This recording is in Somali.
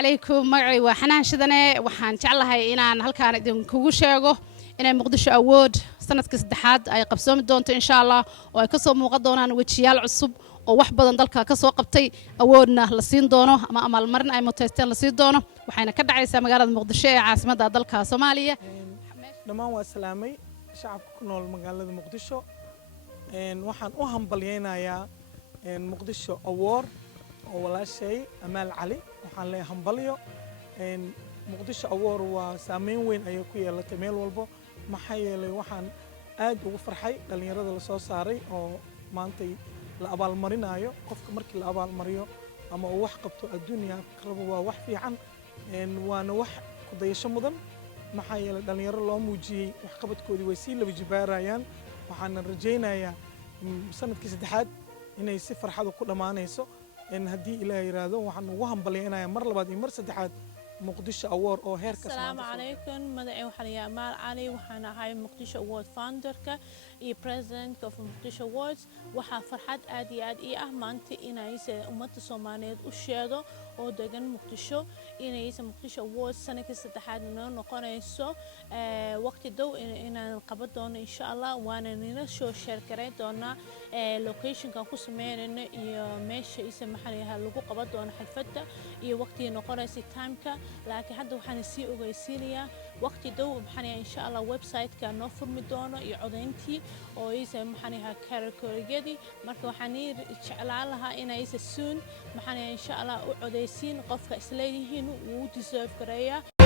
عليكم magacay waa xanaan shidane waxaan jeclahay inaan halkaan idinkugu sheego inay muqdisho awood sanadka saddexaad ay qabsoomi doonto insha Allah oo ay ka soo muuqan doonaan wajiyaal cusub oo wax badan dalka ka soo qabtay awoodna la siin doono ama abaalmarin ay mutaysteen la siin doono waxayna ka dhacaysaa magaalada muqdisho ee caasimadda dalka Soomaaliya dhamaan waa salaamay shacabka ku nool magaalada muqdisho waxaan u hambalyeeynaa muqdisho award oo walaashay Amaal Cali waxaan leeyahay hambalyo muqdisho award waa saameyn weyn ay ku yeelatay meel walba maxaa yeelay waxaan aad ugu farxay dhalinyarada la soo saaray oo maanta la abaalmarinayo qofka markii la abaalmariyo ama uu wax qabto adduunka qabo waa wax fiican waana wax ku dayasho mudan maxaa yeelay dhalinyaro loo muujiyay wax qabadkoodii way si laba jibaarayaan waxaan rajaynayaa sanadkii saddexaad inay si farxad ku dhamaanayso haddii ilaahay yiraahdo waxaan ugu hambalyeeynaa mar labaad iyo mar saddexaad muqdisho award oo heerka Assalamu alaykum magacay waxaan yahay Amaal Cali waxaan ahay muqdisho award founderka iyo president of muqdisho awards waxa farxad aad iyo aad ii ah maanta inay ummadda Soomaaliyeed u sheego oo degan muqdisho inay muqdisho awards sanadkii saddexaad noo noqonayso waqti dhow inaan qaban doono insha Allah waana nina soo share gareyn doona location-ka ku sameynayno iyo meesha maxalliga lagu qaban doono xafladda iyo waqtiga noqonaysa time-ka laakiin hadda waxaan sii ogeysiinayaa waqti dhow maxalliga insha Allah website-ka noo furmi doono iyo codeyntii oo maxalliga karakooryadii marka waxaan jeclaan lahaa inay soon maxalliga insha Allah u codeysiin qofka isleeyihiin uu deserve gareeyaa